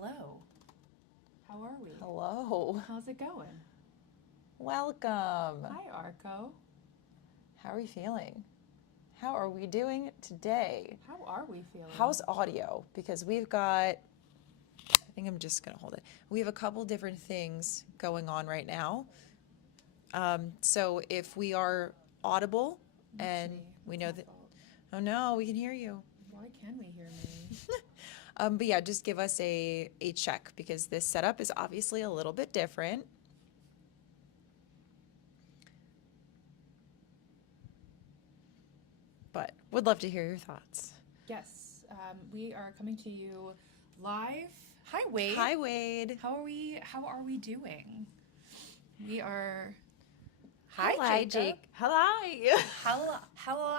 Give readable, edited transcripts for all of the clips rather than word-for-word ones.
Hello. How are we? Hello. How's it going? Welcome. Hi, Arco. How are you feeling? How are we doing today? How are we feeling? How's audio? Because we've got, I think I'm just going to hold it. We have a couple different things going on right now. So if we are audible and we know that, oh no, we can hear you. Why can we hear me? But yeah, just give us a check because this setup is obviously a little bit different. But would love to hear your thoughts. Yes, we are coming to you live. Hi, Wade. Hi, Wade. How are we doing? We are. Hi, Jake. Hello. Hello.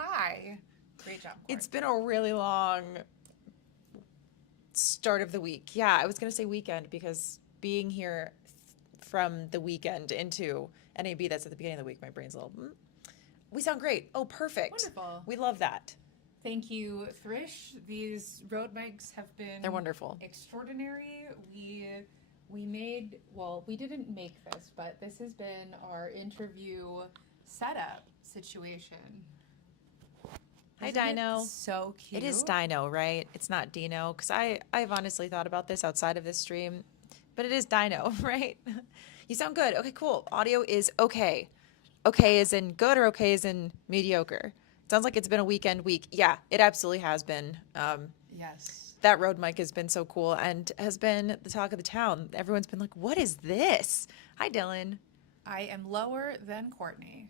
Great job, Courtney. It's been a really long start of the week. Yeah, I was going to say weekend because being here from the weekend into NAB, that's at the beginning of the week, my brain's a little, we sound great. Oh, perfect. Wonderful. We love that. Thank you, Thrish. These Rode mics have been... They're wonderful. Extraordinary. We made... Well, we didn't make this, but this has been our interview setup situation. Hi, Isn't Dino. it so cute. It is Dino, right? It's not Dino, because I've honestly thought about this outside of this stream, but it is Dino, right? You sound good. Okay, cool. Audio is okay. Okay as in good or okay as in mediocre? Sounds like it's been a weekend week. Yeah, it absolutely has been. Yes. That Rode mic has been so cool and has been the talk of the town. Everyone's been like, what is this? Hi, Dylan. I am lower than Courtney.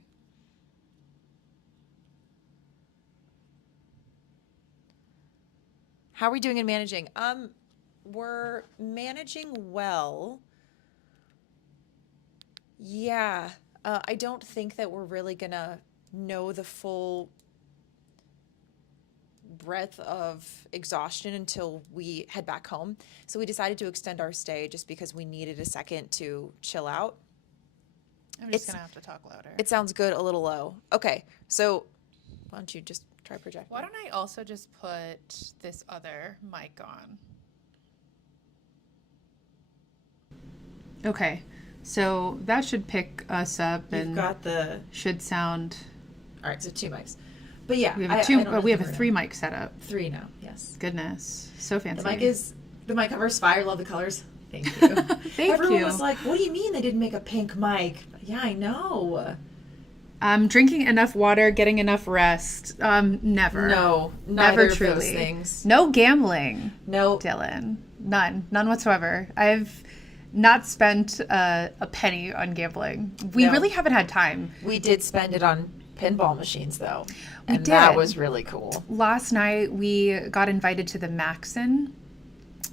How are we doing in managing? We're managing well. Yeah. I don't think that we're really gonna know the full breadth of exhaustion until we head back home. So we decided to extend our stay just because we needed a second to chill out. I'm just going to have to talk louder. It sounds good, a little low. Okay, so why don't you just try projecting? Why don't I also just put this other mic on? Okay, so that should pick us up and should sound... All right, so 2 mics. But yeah, we have a 3 mic setup. 3 now, yes. Goodness, so fancy. The mic cover's fire. Love the colors. Thank you. Everyone was like, "What do you mean they didn't make a pink mic?" Yeah, I know. Drinking enough water, getting enough rest. Never. No, never truly. Of those things. No gambling. No, Dylan. None whatsoever. I've not spent a penny on gambling. We really haven't had time. We did spend it on pinball machines, though. And did. That was really cool. Last night, we got invited to the Maxon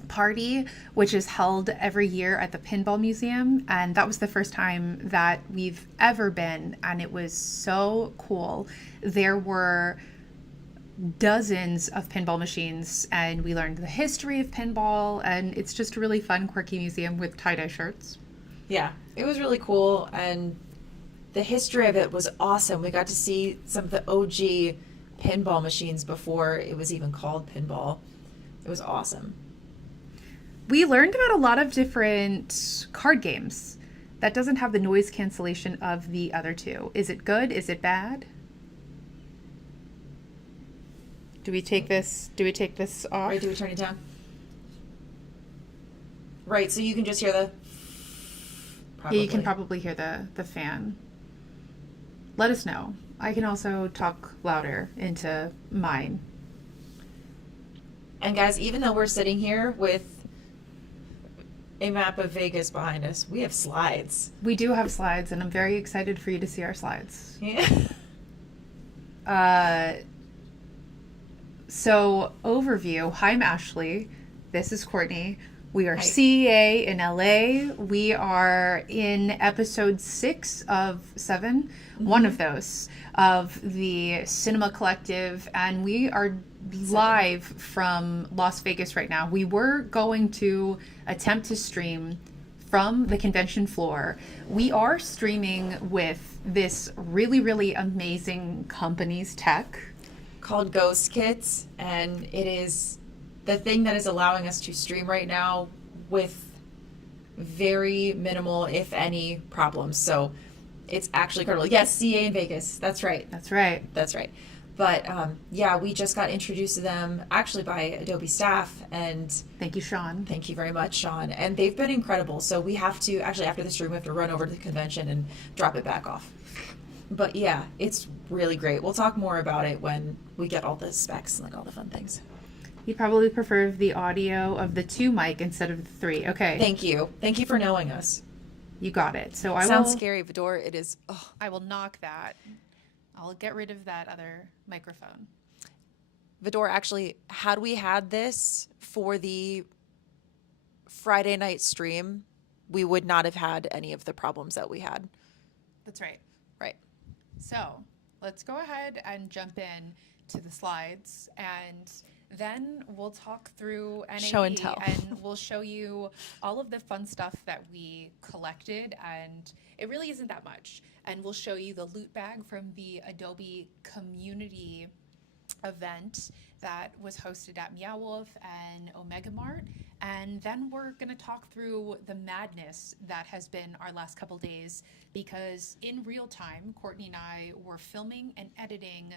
party, which is held every year at the Pinball Museum. And that was the first time that we've ever been. And it was so cool. There were dozens of pinball machines, and we learned the history of pinball. And it's just a really fun, quirky museum with tie-dye shirts. Yeah, it was really cool. And the history of it was awesome. We got to see some of the OG pinball machines before it was even called pinball. It was awesome. We learned about a lot of different card games that doesn't have the noise cancellation of the other two. Is it good? Is it bad? Do we take this off? Right, do we turn it down? Right, so you can just hear the... Probably. Yeah, you can probably hear the fan. Let us know. I can also talk louder into mine. And guys, even though we're sitting here with a map of Vegas behind us, we have slides. We do have slides, and I'm very excited for you to see our slides. Yeah. So, overview. Hi, I'm Ashleigh. This is Courtney. We are CEA in LA. We are in episode 6 of 7, one of those, of the Cinema Collective, and we are live from Las Vegas right now. We were going to attempt to stream from the convention floor. We are streaming with this really, really amazing company's tech called Ghost Kits, and it is the thing that is allowing us to stream right now with very minimal, if any, problems. So it's actually incredible. Yes, CA in Vegas. That's right. That's right. That's right. But yeah, we just got introduced to them actually by Adobe staff, and Thank you, Sean. thank you very much, Sean. And they've been incredible. So we have to actually, after this stream, we have to run over to the convention and drop it back off. But yeah, it's really great. We'll talk more about it when we get all the specs and like all the fun things. You probably prefer the audio of the 2 mic instead of the 3. Okay. Thank you. Thank you for knowing us. You got it. So Sounds scary, Vidor. It is. Oh. I will knock that. I'll get rid of that other microphone. Vidor, actually, had we had this for the Friday night stream, we would not have had any of the problems that we had. That's right. Right. So let's go ahead and jump in to the slides, and then we'll talk through NAB. Show and tell. And we'll show you all of the fun stuff that we collected, and it really isn't that much. And we'll show you the loot bag from the Adobe community event that was hosted at Meow Wolf and Omega Mart. And then we're going to talk through the madness that has been our last couple days, because in real time, Courtney and I were filming and editing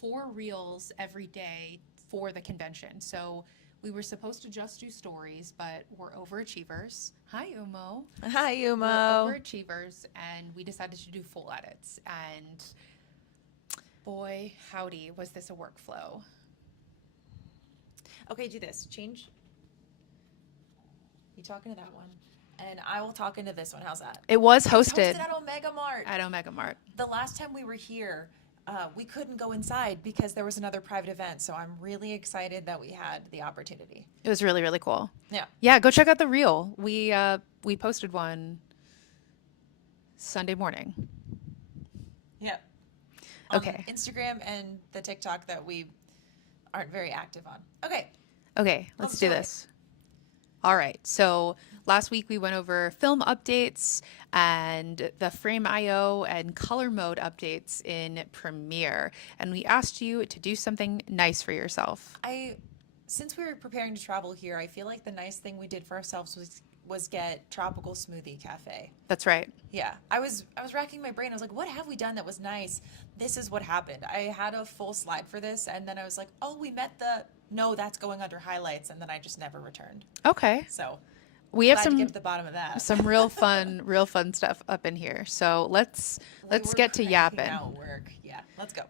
4 reels every day for the convention. So we were supposed to just do stories, but we're overachievers. Hi, Umo. Hi, Umo. We're overachievers, and we decided to do full edits. And boy, howdy, was this a workflow. Okay, do this. Change. You talk into that one, and I will talk into this one. How's that? It was It was hosted hosted at Omega Mart. at Omega Mart. The last time we were here, we couldn't go inside because there was another private event. So I'm really excited that we had the opportunity. It was really, really cool. Yeah. Yeah, go check out the reel. We posted one Sunday morning. Yeah. Okay. Instagram and the TikTok that we aren't very active on. Okay. Okay, let's do story. this. All right. So last week we went over film updates and the Frame IO and color mode updates in Premiere. And we asked you to do something nice for yourself. Since we were preparing to travel here, I feel like the nice thing we did for ourselves was get Tropical Smoothie Cafe. That's right. Yeah, I was racking my brain. I was like, what have we done that was nice? This is what happened. I had a full slide for this, and then I was like, oh, we met no, that's going under highlights, and then I just never returned. Okay. So We have glad to some get to the bottom of that. some real fun stuff up in here. So let's We were get to cranking yapping. out work. Yeah, let's go.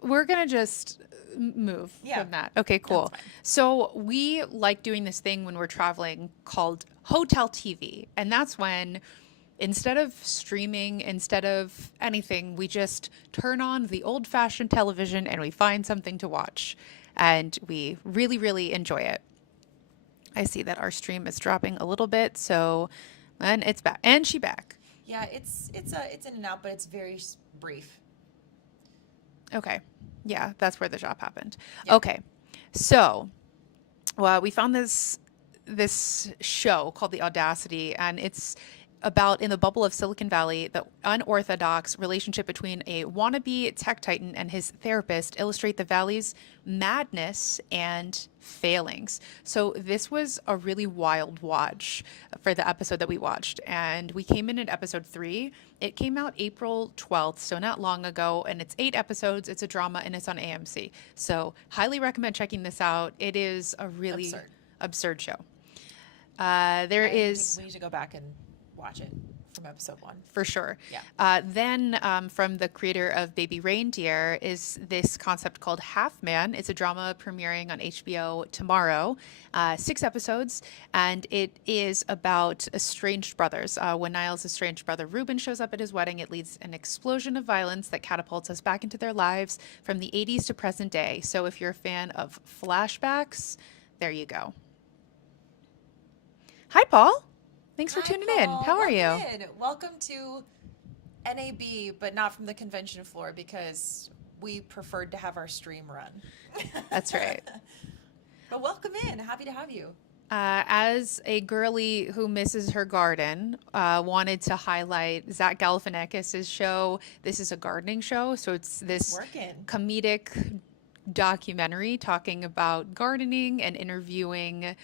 We're gonna just move Yeah. from that. Okay, cool. That's fine. So we like doing this thing when we're traveling called hotel TV, and that's when instead of streaming, instead of anything, we just turn on the old-fashioned television and we find something to watch, and we really, really enjoy it. I see that our stream is dropping a little bit, so and it's back, and she back. Yeah, it's in and out, but it's very brief. Okay. Yeah, that's where the drop happened. Yeah. Okay. So, well, we found this show called The Audacity, and it's about, in the bubble of Silicon Valley, the unorthodox relationship between a wannabe tech titan and his therapist illustrate the valley's madness and failings. So this was a really wild watch for the episode that we watched, and we came in at episode 3. It came out April 12th, so not long ago, and it's 8 episodes. It's a drama, and it's on AMC. So highly recommend checking this out. It is a really absurd show. We need to go back and watch it from episode 1. For sure. Yeah. Then from the creator of Baby Reindeer is this concept called Half Man. It's a drama premiering on HBO tomorrow, 6 episodes, and it is about estranged brothers. When Niall's estranged brother Reuben shows up at his wedding, it leads an explosion of violence that catapults us back into their lives from the 80s to present day. So if you're a fan of flashbacks, there you go. Hi, Paul. Thanks for tuning in. How are you? Welcome to NAB, but not from the convention floor because we preferred to have our stream run. That's right. But welcome in. Happy to have you. As a girly who misses her garden, wanted to highlight Zach Galifianakis' show. This is a gardening show, so it's this comedic documentary talking about gardening and interviewing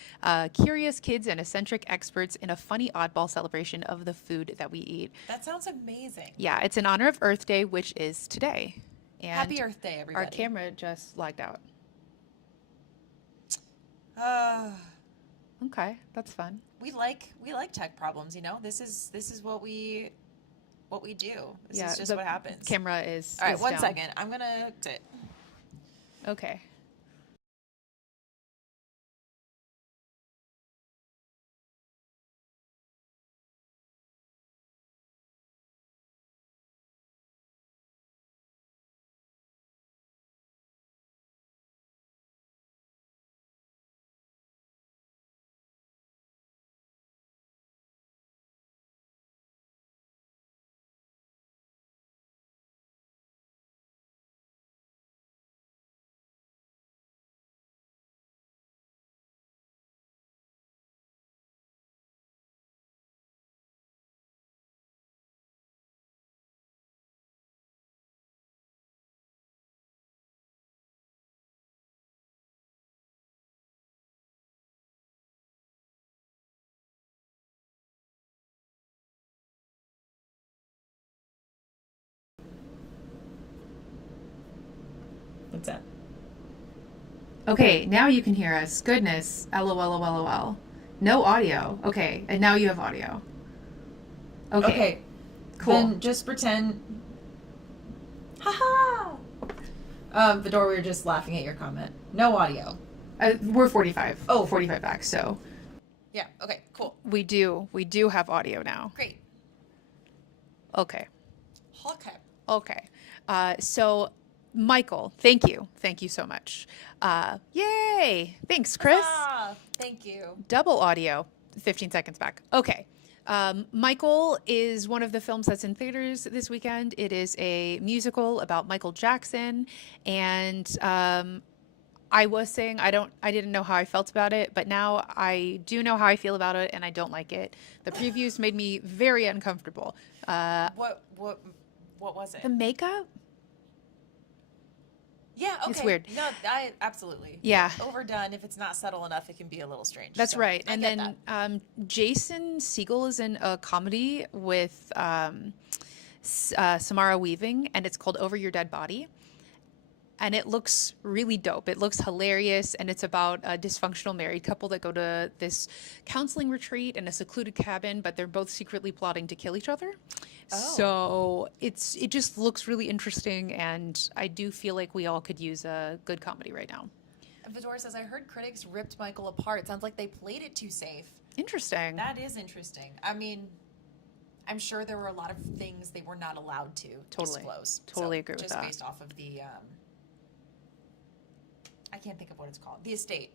curious kids and eccentric experts in a funny oddball celebration of the food that we eat. That sounds amazing. Yeah, it's in honor of Earth Day, which is today. And Happy Earth Day, everybody. our camera just lagged out. Okay, that's fun. We like tech problems, you know? This is what we do. This is just the what happens. Camera is. All right, is one down. second. I'm gonna sit. Okay. What's that? Okay, now you can hear us. Goodness. LOL. No audio. Okay, and now you have audio. Okay. Cool. Then just pretend. Haha. Vidor, we were just laughing at your comment. No audio. We're 45. Oh. 45 back, so Yeah. Okay. Cool. we do have audio now. Great. Okay. Okay. So Michael, thank you so much. Yay! Thanks, Chris. Thank you. Double audio, 15 seconds back. Okay. Michael is one of the films that's in theaters this weekend. It is a musical about Michael Jackson, and I was saying I didn't know how I felt about it, but now I do know how I feel about it, and I don't like it. The previews made me very uncomfortable. What was it? The makeup? Yeah, okay. It's weird. No, I absolutely. Yeah. Overdone. If it's not subtle enough, it can be a little strange. That's So, right. I And get then that. Jason Segel is in a comedy with Samara Weaving, and it's called Over Your Dead Body. And it looks really dope. It looks hilarious, and it's about a dysfunctional married couple that go to this counseling retreat in a secluded cabin, but they're both secretly plotting to kill each other. Oh. So it just looks really interesting, and I do feel like we all could use a good comedy right now. Vidor says, I heard critics ripped Michael apart. Sounds like they played it too safe. Interesting. That is interesting. I mean, I'm sure there were a lot of things they were not allowed to disclose. Totally agree with just that. based off of the, I can't think of what it's called. The estate.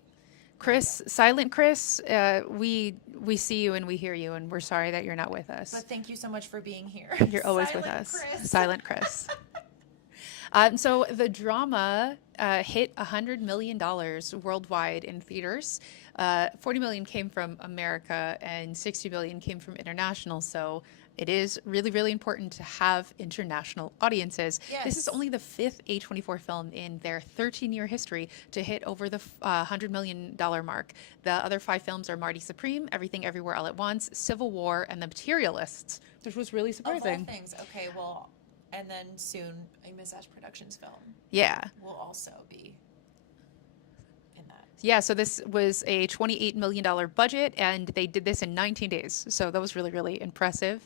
Chris, Silent Chris, we see you and we hear you, and we're sorry that you're not with us. But thank you so much for being here. You're always with Silent us. Chris. Silent Chris. So the drama hit $100 million worldwide in theaters. 40 million came from America and 60 million came from international. So it is really, really important to have international audiences. This is Yes. only the fifth A24 film in their 13-year history to hit over the $100 million mark. The other 5 films are Marty Supreme, Everything Everywhere All at Once, Civil War, and The Materialists, which was really Of all surprising. things. Okay, well, and then soon a Miss Ash Productions film Yeah. will also be in that. Yeah, so this was a $28 million budget, and they did this in 19 days. So that was really, really impressive.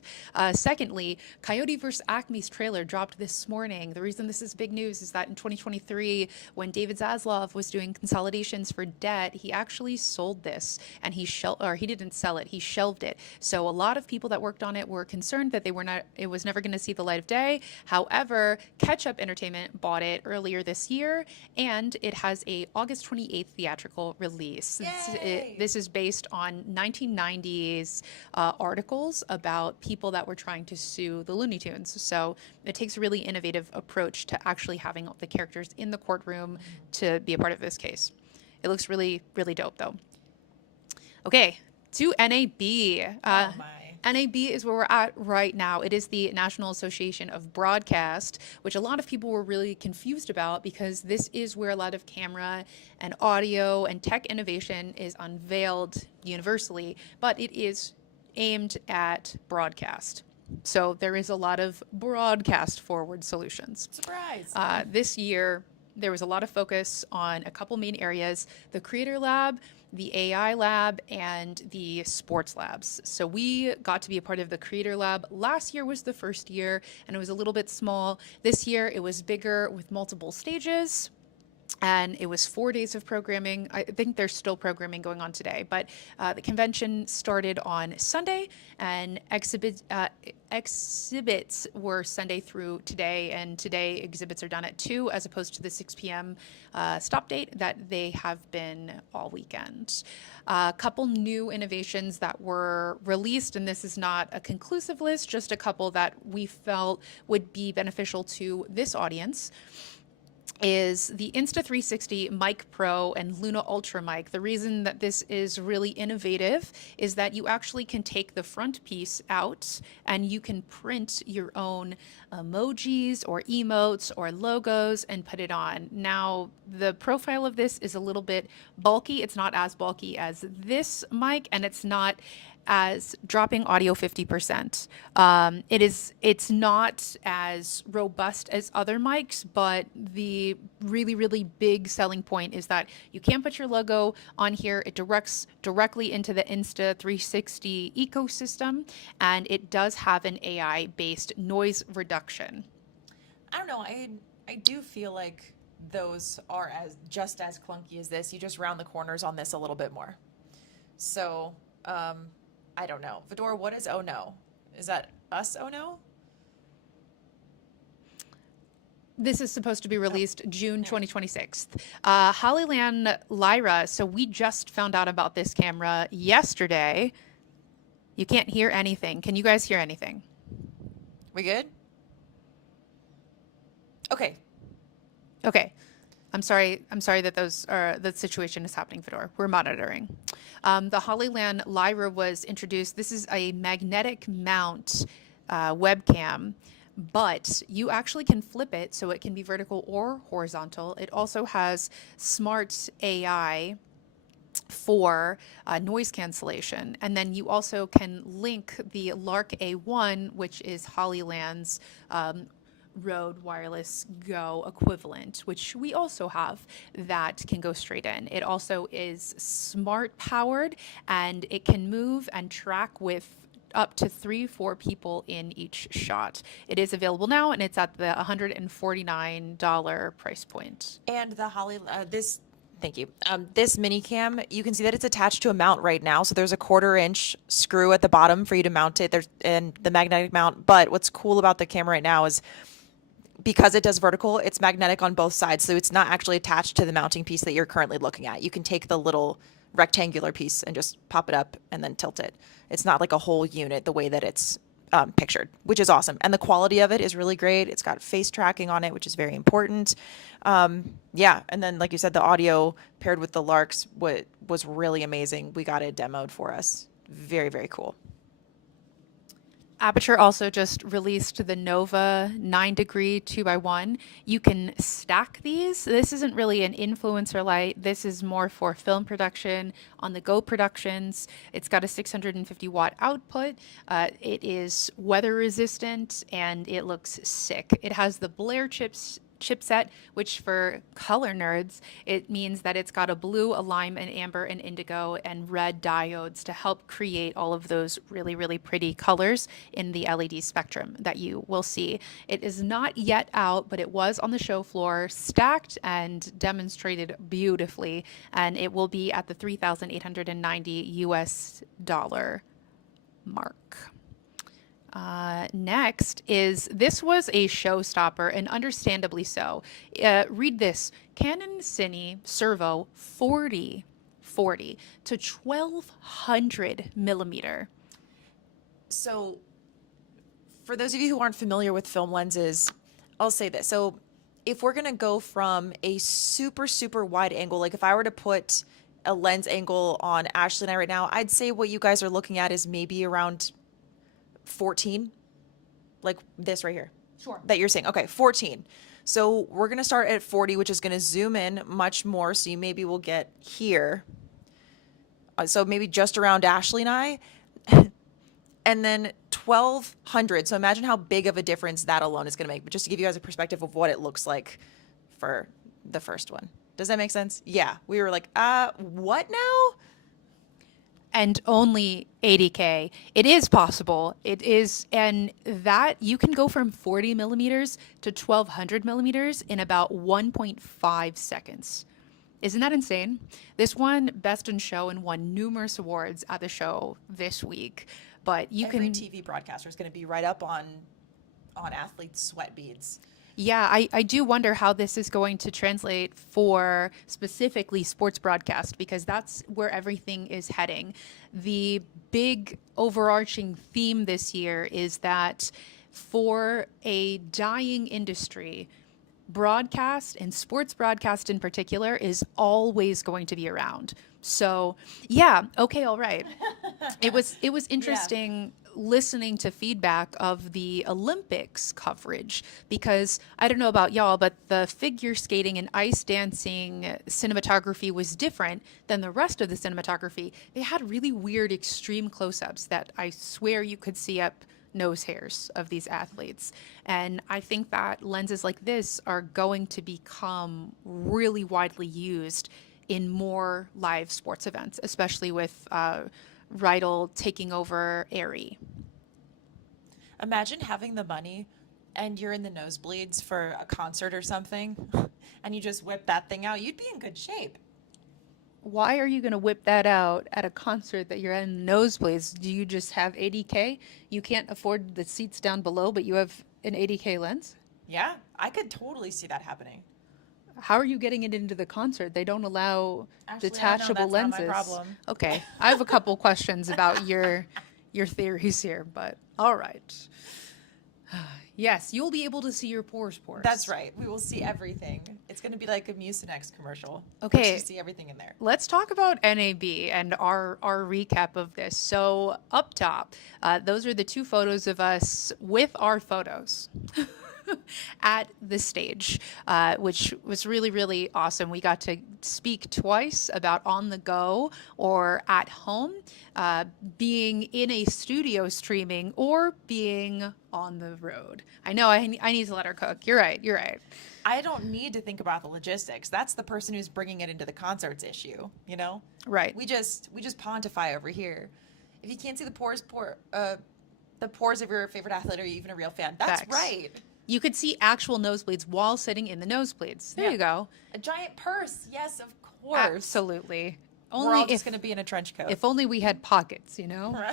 Secondly, Coyote vs. Acme's trailer dropped this morning. The reason this is big news is that in 2023, when David Zaslav was doing consolidations for debt, he actually sold this, and he didn't sell it, he shelved it. So a lot of people that worked on it were concerned that it was never going to see the light of day. However, Catch Up Entertainment bought it earlier this year, and it has a August 28th theatrical release. Yay! This is based on 1990s articles about people that were trying to sue the Looney Tunes. So it takes a really innovative approach to actually having the characters in the courtroom to be a part of this case. It looks really, really dope, though. Okay, to NAB. Oh my. NAB is where we're at right now. It is the National Association of Broadcast, which a lot of people were really confused about because this is where a lot of camera and audio and tech innovation is unveiled universally, but it is aimed at broadcast. So there is a lot of broadcast forward solutions. Surprise. This year, there was a lot of focus on a couple main areas: the Creator Lab, the AI Lab, and the Sports Labs. So we got to be a part of the Creator Lab. Last year was the first year, and it was a little bit small. This year, it was bigger with multiple stages. And it was 4 days of programming. I think there's still programming going on today, but the convention started on Sunday, and exhibits were Sunday through today. And today exhibits are done at 2 as opposed to the 6 p.m. Stop date that they have been all weekend. A couple new innovations that were released, and this is not a conclusive list, just a couple that we felt would be beneficial to this audience, is the Insta360 Mic Pro and Luna Ultra mic. The reason that this is really innovative is that you actually can take the front piece out and you can print your own emojis or emotes or logos and put it on. Now, the profile of this is a little bit bulky. It's not as bulky as this mic, and it's not as dropping audio 50%. It's not as robust as other mics, but the really, really big selling point is that you can put your logo on here. It directs directly into the Insta360 ecosystem, and it does have an AI-based noise reduction. I don't know. I do feel like those are just as clunky as this. You just round the corners on this a little bit more. So, I don't know. Vidor, what is oh no? Is that us oh no? This is supposed to be released June 2026. Hollyland Lyra, so we just found out about this camera yesterday. You can't hear anything. Can you guys hear anything? We good? Okay. Okay. I'm sorry that that situation is happening, Fedor. We're monitoring. The Hollyland Lyra was introduced. This is a magnetic mount webcam, but you actually can flip it so it can be vertical or horizontal. It also has smart AI for noise cancellation. And then you also can link the Lark A1, which is Hollyland's Rode Wireless Go equivalent, which we also have, that can go straight in. It also is smart powered, and it can move and track with up to 3-4 people in each shot. It is available now, and it's at the $149 price point. And the thank you. This mini cam, you can see that it's attached to a mount right now. So there's a 1/4-inch screw at the bottom for you to mount it. And the magnetic mount. But what's cool about the camera right now is, because it does vertical, it's magnetic on both sides. So it's not actually attached to the mounting piece that you're currently looking at. You can take the little rectangular piece and just pop it up and then tilt it. It's not like a whole unit the way that it's pictured, which is awesome. And the quality of it is really great. It's got face tracking on it, which is very important. Yeah. And then, like you said, the audio paired with the Larks was really amazing. We got it demoed for us. Very, very cool. Aperture also just released the Nova 9-degree 2x1. You can stack these. This isn't really an influencer light. This is more for film production, on the go productions. It's got a 650 watt output. It is weather resistant, and it looks sick. It has the Blair chipset, which for color nerds, it means that it's got a blue, a lime, an amber, an indigo, and red diodes to help create all of those really, really pretty colors in the LED spectrum that you will see. It is not yet out, but it was on the show floor, stacked and demonstrated beautifully, and it will be at the $3,890 mark. Next is, this was a showstopper, and understandably so. Read this: Canon Cine Servo 40 to 1200 millimeter. So for those of you who aren't familiar with film lenses, I'll say this. So if we're going to go from a super, super wide angle, like if I were to put a lens angle on Ashleigh and I right now, I'd say what you guys are looking at is maybe around 14, like this right here. Sure. That you're saying. Okay, 14. So we're going to start at 40, which is going to zoom in much more. So you maybe will get here. So maybe just around Ashleigh and I. And then 1200. So imagine how big of a difference that alone is going to make. But just to give you guys a perspective of what it looks like for the first one. Does that make sense? Yeah. We were like, what now? And only 80K. It is possible. It is, and that you can go from 40 millimeters to 1200 millimeters in about 1.5 seconds. Isn't that insane? This won Best in Show and won numerous awards at the show this week. But you Every can TV broadcaster is going to be right up on athletes' sweat beads. Yeah, I do wonder how this is going to translate for specifically sports broadcast, because that's where everything is heading. The big overarching theme this year is that for a dying industry, broadcast and sports broadcast in particular is always going to be around. So, yeah, okay, all right. It was interesting listening to feedback of the Olympics coverage, because I don't know about y'all, but the figure skating and ice dancing cinematography was different than the rest of the cinematography. They had really weird extreme close-ups that I swear you could see up nose hairs of these athletes. And I think that lenses like this are going to become really widely used in more live sports events, especially with Rydell taking over Aerie. Imagine having the money and you're in the nosebleeds for a concert or something and you just whip that thing out. You'd be in good shape. Why are you going to whip that out at a concert that you're in nosebleeds? Do you just have 80K? You can't afford the seats down below, but you have an 80K lens? Yeah, I could totally see that happening. How are you getting it into the concert? They don't allow Actually, detachable that's lenses. not my problem. Okay, I have a couple questions about your theories here, but all right. Yes, you'll be able to see your pores. That's right. We will see everything. It's going to be like a Mucinex commercial. Okay. You see everything in there. Let's talk about NAB and our recap of this. So up top, those are the two photos of us with our photos at the stage, which was really, really awesome. We got to speak twice about on the go or at home, being in a studio streaming, or being on the road. I know I need to let her cook. You're right. You're right. I don't need to think about the logistics. That's the person who's bringing it into the concerts issue, you know? Right. We just pontify over here. If you can't see the pores of your favorite athlete or even a real fan, that's Facts. right. You could see actual nosebleeds while sitting in the nosebleeds. There you go. A giant purse. Yes, of course. Absolutely. We're all just going to be in a trench coat. If only we had pockets, you know?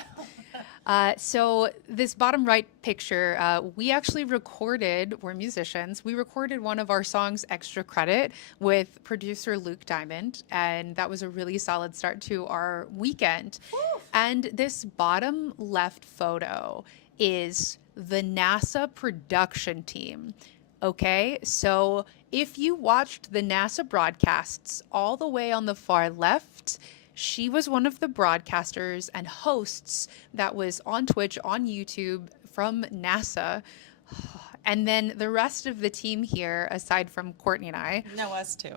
So this bottom right picture, we actually recorded, we're musicians, we recorded one of our songs, Extra Credit, with producer Luke Diamond, and that was a really solid start to our weekend. Oof. And this bottom left photo is the NASA production team. Okay, so if you watched the NASA broadcasts all the way on the far left, she was one of the broadcasters and hosts that was on Twitch, on YouTube from NASA. And then the rest of the team here, aside from Courtney and I. No, us too.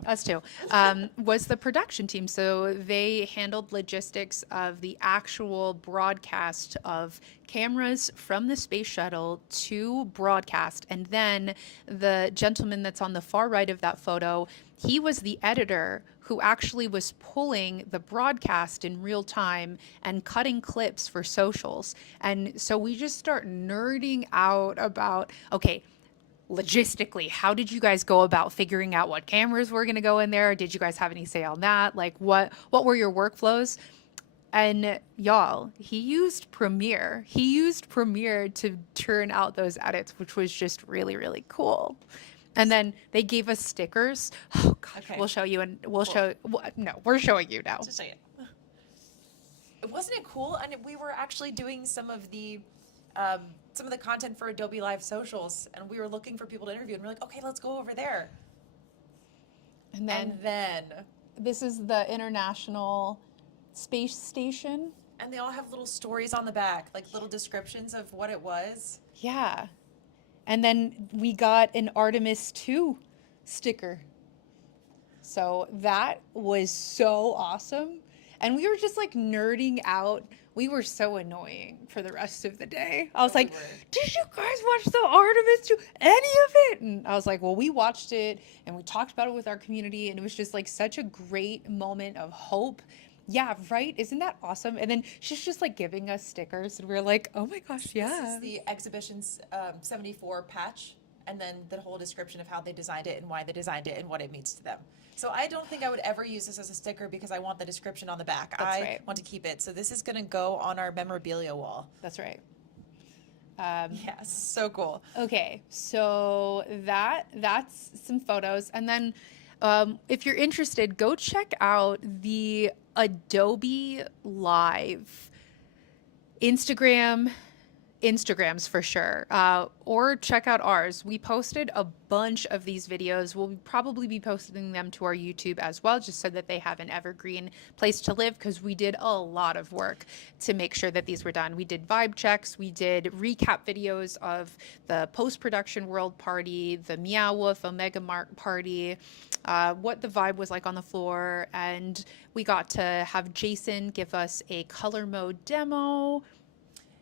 Was the production team. So they handled logistics of the actual broadcast of cameras from the space shuttle to broadcast. And then the gentleman that's on the far right of that photo, he was the editor who actually was pulling the broadcast in real time and cutting clips for socials. And so we just start nerding out about, okay, logistically, how did you guys go about figuring out what cameras were going to go in there? Did you guys have any say on that? Like, what were your workflows? And y'all, he used Premiere. He used Premiere to turn out those edits, which was just really, really cool. And then they gave us stickers. Oh gosh, okay. We'll show you, and we're showing you now. Just say it. Wasn't it cool? And we were actually doing some of the content for Adobe Live Socials, and we were looking for people to interview, and we're like, okay, let's go over there. And then this is the International Space Station. And they all have little stories on the back, like little descriptions of what it was. Yeah. And then we got an Artemis 2 sticker. So that was so awesome. And we were just like nerding out. We were so annoying for the rest of the day. I was We like, were. did you guys watch the Artemis 2? Any of it? And I was like, well, we watched it and we talked about it with our community. And it was just like such a great moment of hope. Yeah, right? Isn't that awesome? And then she's just like giving us stickers. And we're like, oh my gosh, This yeah. is the Exhibitions 74 patch, and then the whole description of how they designed it and why they designed it and what it means to them. So I don't think I would ever use this as a sticker because I want the description on the back. That's I right. want to keep it. So this is going to go on our memorabilia wall. That's right. Yeah, so cool. Okay, so that's some photos, and then if you're interested, go check out the Adobe Live Instagrams for sure, or check out ours. We posted a bunch of these videos. We'll probably be posting them to our YouTube as well, just so that they have an evergreen place to live, because we did a lot of work to make sure that these were done. We did vibe checks, we did recap videos of the post-production world party, the Meow Wolf Omega Mark party, what the vibe was like on the floor, and we got to have Jason give us a color mode demo.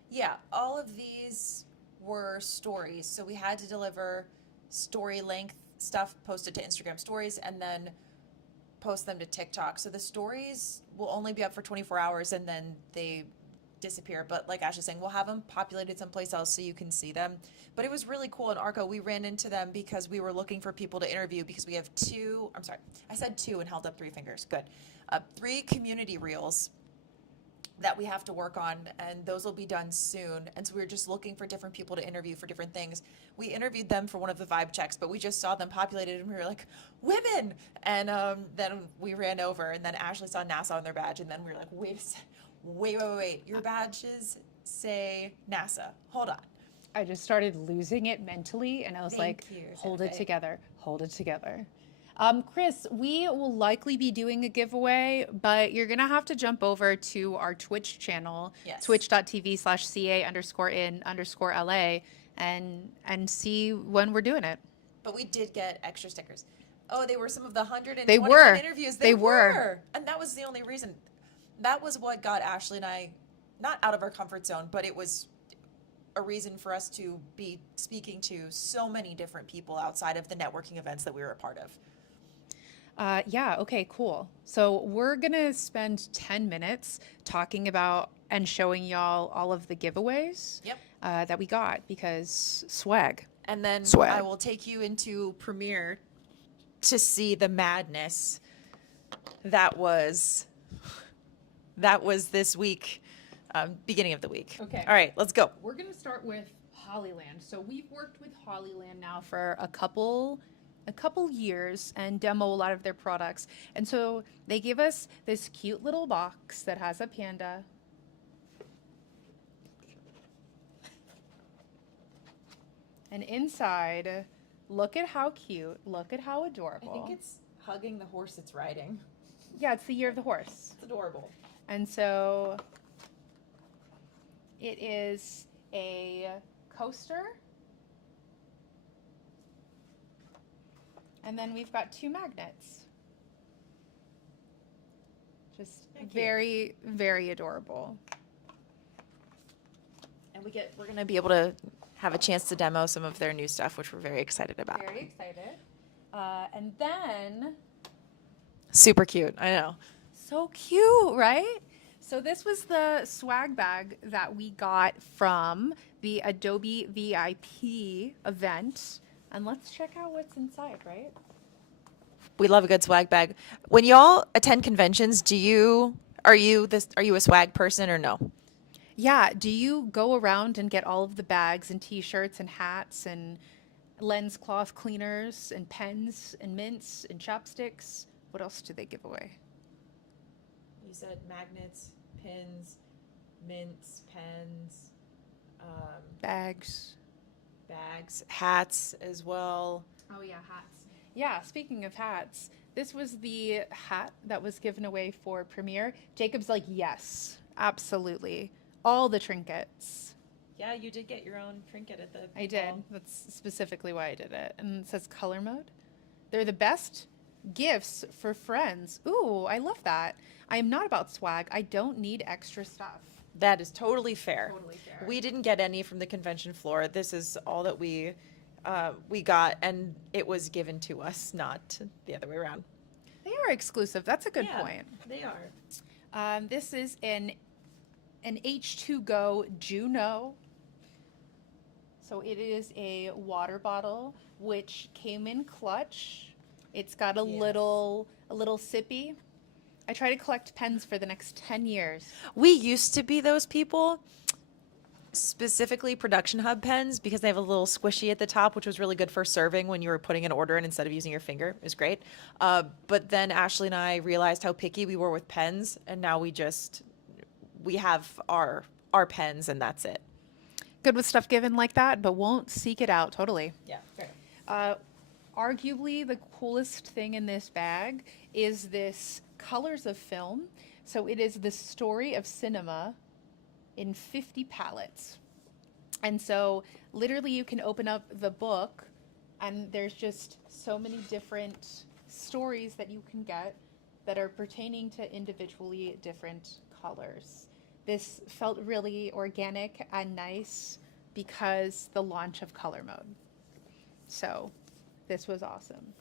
Yeah, all of these were stories. So we had to deliver story length stuff posted to Instagram stories and then post them to TikTok. So the stories will only be up for 24 hours and then they disappear. But like Ash is saying, we'll have them populated someplace else so you can see them. But it was really cool in Arco. We ran into them because we were looking for people to interview because we have I said two and held up three fingers. Good. 3 community reels that we have to work on, and those will be done soon. And so we were just looking for different people to interview for different things. We interviewed them for one of the vibe checks, but we just saw them populated and we were like, women! And then we ran over, and then Ashleigh saw NASA on their badge, and then we were like, wait, your badges say NASA. Hold on. I just started losing it mentally, and I was Thank like, you, hold Santa it Fe. together, hold it together. Chris, we will likely be doing a giveaway, but you're going to have to jump over to our Twitch channel, Yes. twitch.tv/ca_in_LA, and see when we're doing it. But we did get extra stickers. Oh, they were some of the 121 They were. interviews. They were. And that was the only reason. That was what got Ashleigh and I, not out of our comfort zone, but it was a reason for us to be speaking to so many different people outside of the networking events that we were a part of. Yeah, okay, cool. So we're going to spend 10 minutes talking about and showing y'all all of the giveaways Yep. that we got, because swag. And then Swag. I will take you into Premiere to see the madness that was this week, beginning of the week. Okay. All right, let's go. We're going to start with Hollyland. So we've worked with Hollyland now for a couple years and demo a lot of their products. And so they give us this cute little box that has a panda. And inside, look at how cute, look at how I adorable. think it's hugging the horse it's riding. Yeah, it's the year of the horse. It's adorable. And so it is a coaster. And then we've got 2 magnets. Just Thank you. very, very adorable. And we're going to be able to have a chance to demo some of their new stuff, which we're very excited about. Very excited. And then, Super cute. I know. so cute, right? So this was the swag bag that we got from the Adobe VIP event. And let's check out what's inside, right? We love a good swag bag. When y'all attend conventions, are you a swag person or no? Yeah, do you go around and get all of the bags and t-shirts and hats and lens cloth cleaners and pens and mints and chopsticks? What else do they give away? You said magnets, pins, mints, pens, Bags. bags, hats as well. Oh yeah, hats. Yeah, speaking of hats, this was the hat that was given away for Premiere. Jacob's like, yes. Absolutely. All the trinkets. Yeah, you did get your own trinket at the. I did. That's specifically why I did it. And it says color mode. They're the best gifts for friends. Ooh, I love that. I am not about swag. I don't need extra stuff. That is totally fair. Totally fair. We didn't get any from the convention floor. This is all that we got, and it was given to us, not the other way around. They are exclusive. That's a good Yeah, point. they are. This is an H2Go Juno. So it is a water bottle which came in clutch. It's got a Yes. little sippy. I try to collect pens for the next 10 years. We used to be those people, specifically Production Hub pens, because they have a little squishy at the top, which was really good for serving when you were putting an order in instead of using your finger. It was great. But then Ashleigh and I realized how picky we were with pens, and now we have our pens, and that's it. Good with stuff given like that, but won't seek it out totally. Yeah, fair. Arguably, the coolest thing in this bag is this colors of film. So it is the story of cinema in 50 palettes. And so literally you can open up the book and there's just so many different stories that you can get that are pertaining to individually different colors. This felt really organic and nice because the launch of color mode. So this was awesome.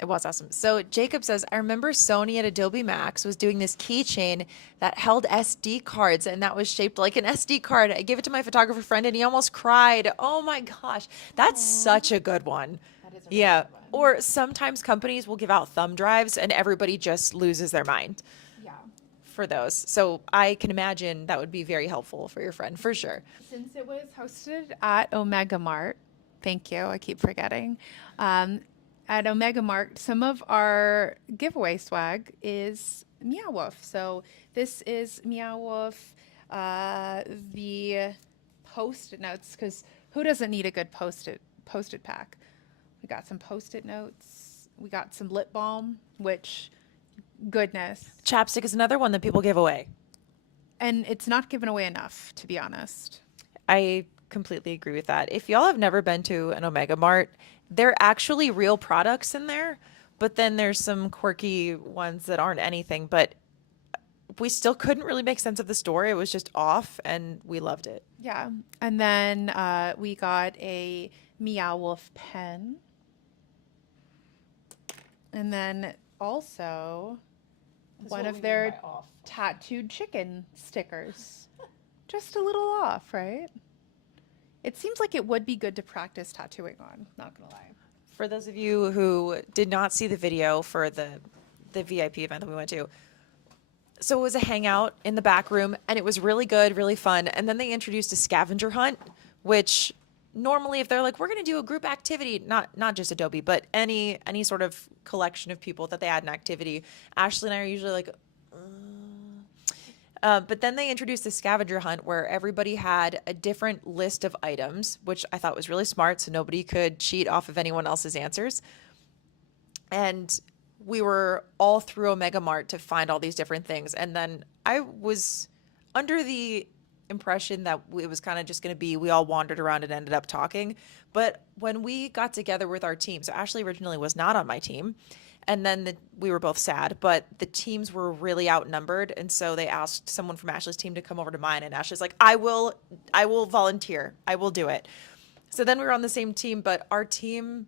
It was awesome. So Jacob says, I remember Sony at Adobe Max was doing this keychain that held SD cards, and that was shaped like an SD card. I gave it to my photographer friend, and he almost cried. Oh my gosh, that's such a good one. That is a really Yeah. good one. Or sometimes companies will give out thumb drives, and everybody just loses their mind Yeah. for those. So I can imagine that would be very helpful for your friend, for sure. Since it was hosted at Omega Mart, thank you, I keep forgetting. At Omega Mart, some of our giveaway swag is Meow Wolf. So this is Meow Wolf, the post-it notes, because who doesn't need a good post-it pack? We got some post-it notes. We got some lip balm, which, goodness. Chapstick is another one that people give away. And it's not given away enough, to be honest. I completely agree with that. If y'all have never been to an Omega Mart, they're actually real products in there, but then there's some quirky ones that aren't anything, but we still couldn't really make sense of the story. It was just off, and we loved it. Yeah. And then we got a Meow Wolf pen. And then also one of their tattooed chicken stickers. Just a little off, right? It seems like it would be good to practice tattooing on, not gonna lie. For those of you who did not see the video for the VIP event that we went to, so it was a hangout in the back room, and it was really good, really fun. And then they introduced a scavenger hunt, which normally if they're like, we're going to do a group activity, not just Adobe, but any sort of collection of people that they add an activity, Ashleigh and I are usually like, but then they introduced the scavenger hunt where everybody had a different list of items, which I thought was really smart, so nobody could cheat off of anyone else's answers. And we were all through Omega Mart to find all these different things. And then I was under the impression that it was kind of just going to be we all wandered around and ended up talking. But when we got together with our team, so Ashleigh originally was not on my team, and then we were both sad, but the teams were really outnumbered, and so they asked someone from Ashleigh's team to come over to mine, and Ashleigh's like, I will volunteer. I will do it. So then we were on the same team, but our team,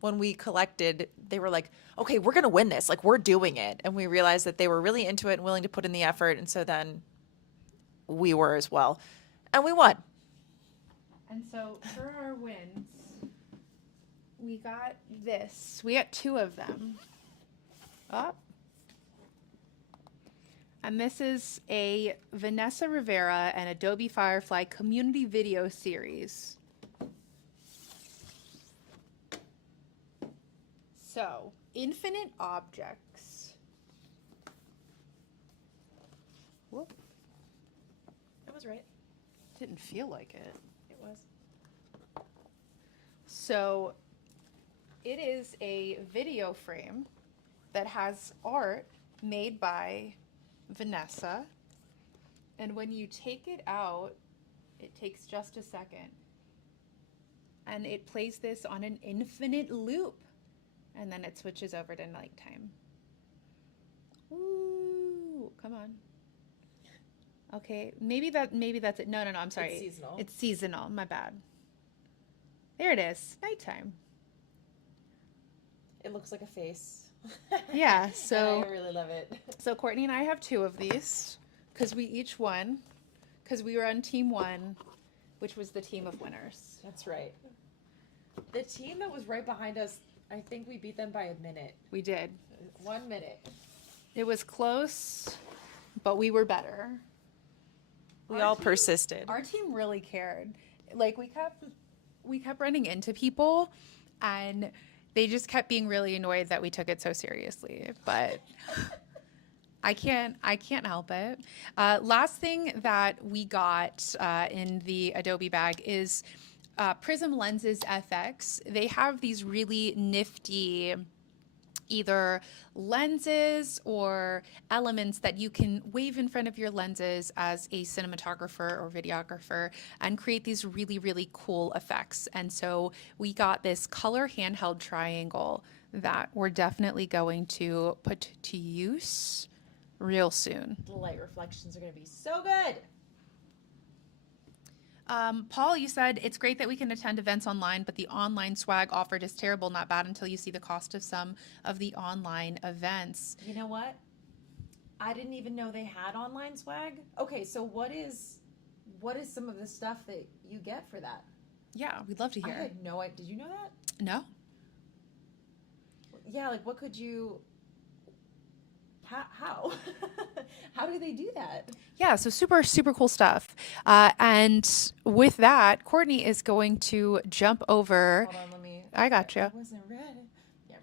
when we collected, they were like, okay, we're going to win this. Like, we're doing it. And we realized that they were really into it and willing to put in the effort, and so then we were as well. And we won. And so for our wins, we got this. We got two of them. Up. And this is a Vanessa Rivera and Adobe Firefly community video series. So, infinite objects. Whoop. That was right. Didn't feel like it. It was. So, it is a video frame that has art made by Vanessa. And when you take it out, it takes just a second. And it plays this on an infinite loop. And then it switches over to nighttime. Ooh, come on. Okay, maybe that's it. No, I'm sorry. It's seasonal. It's seasonal. My bad. There it is. Nighttime. It looks like a face. Yeah, so And I really love it. So Courtney and I have 2 of these because we each won, because we were on team 1, which was the team of winners. That's right. The team that was right behind us, I think we beat them by a minute. We did. 1 minute. It was close, but we were better. We all persisted. Our team really cared. Like we kept running into people, and they just kept being really annoyed that we took it so seriously. But I can't help it. Last thing that we got in the Adobe bag is Prism Lenses FX. They have these really nifty either lenses or elements that you can wave in front of your lenses as a cinematographer or videographer and create these really, really cool effects. And so we got this color handheld triangle that we're definitely going to put to use real soon. The light reflections are going to be so good. Paul, you said it's great that we can attend events online, but the online swag offered is terrible, not bad until you see the cost of some of the online events. You know what? I didn't even know they had online swag. Okay, so what is some of the stuff that you get for that? Yeah, we'd love to I hear. had no idea. Did you know that? No? Yeah, like what could you... How? How do they do that? Yeah, so super, super cool stuff. And with that, Courtney is going to jump over. Hold on, let me... I got you. I wasn't ready. Yeah,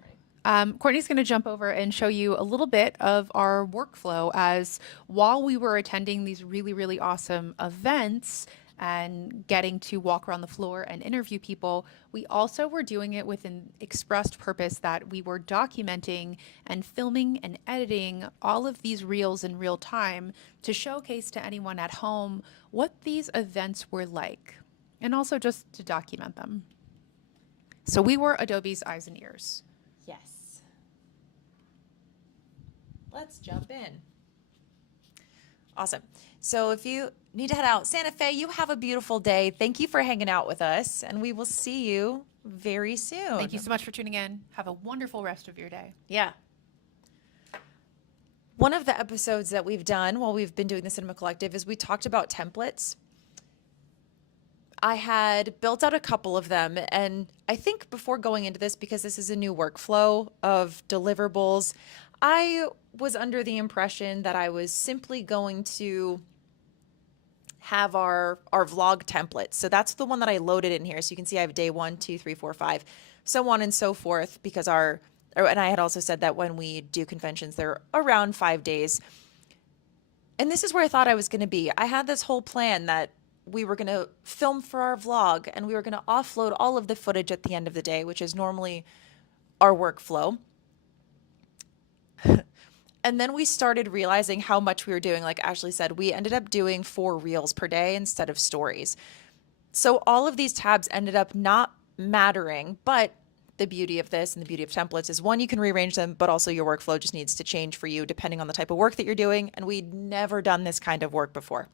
I'm ready. Courtney's going to jump over and show you a little bit of our workflow as while we were attending these really, really awesome events and getting to walk around the floor and interview people, we also were doing it with an expressed purpose that we were documenting and filming and editing all of these reels in real time to showcase to anyone at home what these events were like, and also just to document them. So we were Adobe's eyes and ears. Yes. Let's jump in. Awesome. So if you need to head out, Santa Fe, you have a beautiful day. Thank you for hanging out with us, and we will see you very soon. Thank you so much for tuning in. Have a wonderful rest of your day. Yeah. One of the episodes that we've done while we've been doing the Cinema Collective is we talked about templates. I had built out a couple of them, and I think before going into this, because this is a new workflow of deliverables, I was under the impression that I was simply going to have our vlog templates. So that's the one that I loaded in here. So you can see I have day 1, 2, 3, 4, 5, so on and so forth, because and I had also said that when we do conventions, they're around 5 days. And this is where I thought I was going to be. I had this whole plan that we were going to film for our vlog and we were going to offload all of the footage at the end of the day, which is normally our workflow. And then we started realizing how much we were doing. Like Ashleigh said, we ended up doing 4 reels per day instead of stories. So all of these tabs ended up not mattering, but the beauty of this and the beauty of templates is, one, you can rearrange them, but also your workflow just needs to change for you depending on the type of work that you're doing. And we'd never done this kind of work before.